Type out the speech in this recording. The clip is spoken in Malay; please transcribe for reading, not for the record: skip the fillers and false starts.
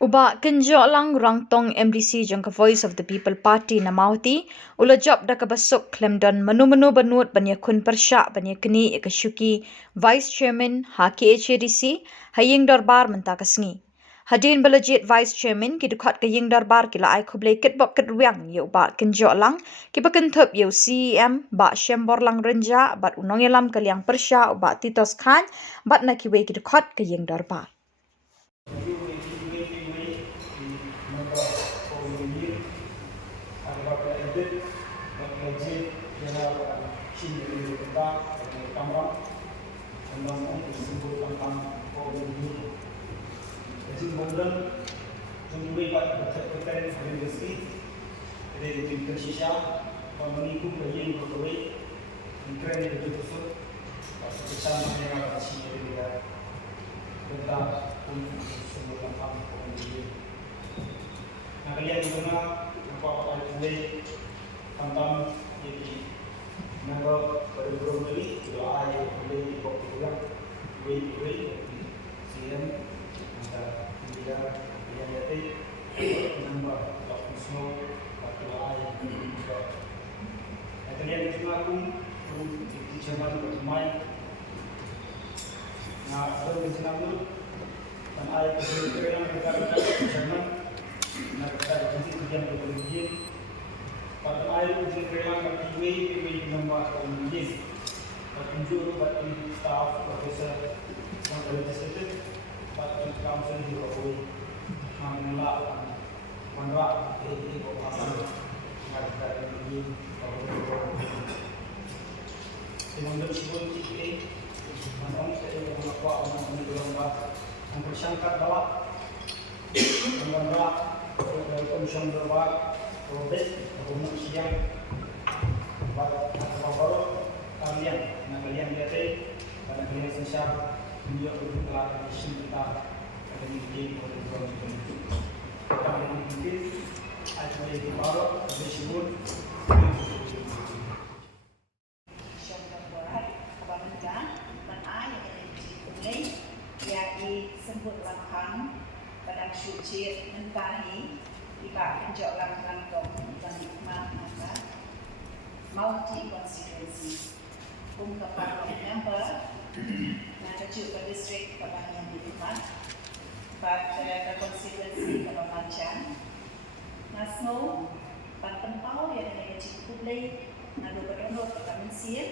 Uba kenjo lang rangtong MDC jong ka Voice of the People Party na mauti ula job da ka basuk klemdon manu-manu banut banya kun persya banya keni ikashuki Vice Chairman haki HADC haying dorbar menta kasngi. Hadin balajit Vice Chairman ki dukhat ka ying dorbar kila ai kublai kitbok kitwang yu ba kenjo lang ki bakentup yu CEM ba shembor lang renja bat unong yalam kaliang persya uba Titos Khan bat na kiwe ki dukhat ka ying dorbar. Kalian juga apa-apa boleh tentang jadi nama baru beli doa yang boleh dibawa boleh sian ada dia yang jadi nama langsung semua doa yang juga kalian juga aku di zaman bermain nah ada di sana dulu dan ayat kebenaran mereka zaman nakita kasi tujuan berkelindian pada air ujian kerelang kaki nombor kelindian petunjuk bagi staff profesor yang berlegislatif bagi council juga boleh mengelak menolak ini bahasa nakita kelindian dengan bersibuk ini menolak saya menolak orang menolak yang bersangkat bahwa menolak Komisi Berwak Robes Rumah Siang Bapak kalian lihat pada kalian sesiap beliau berbuka kita pada mungkin kalian mungkin ada yang baru disebut sebut langkang pada suci mentahi iba kenjok langkang dong dan hikmah maka multi constituency kepala member na kecil ke distrik kebanyakan di hikmah pada constituency kebanyakan nasional pada tempau yang ada kecil publik na dua berkenut ke Kamensian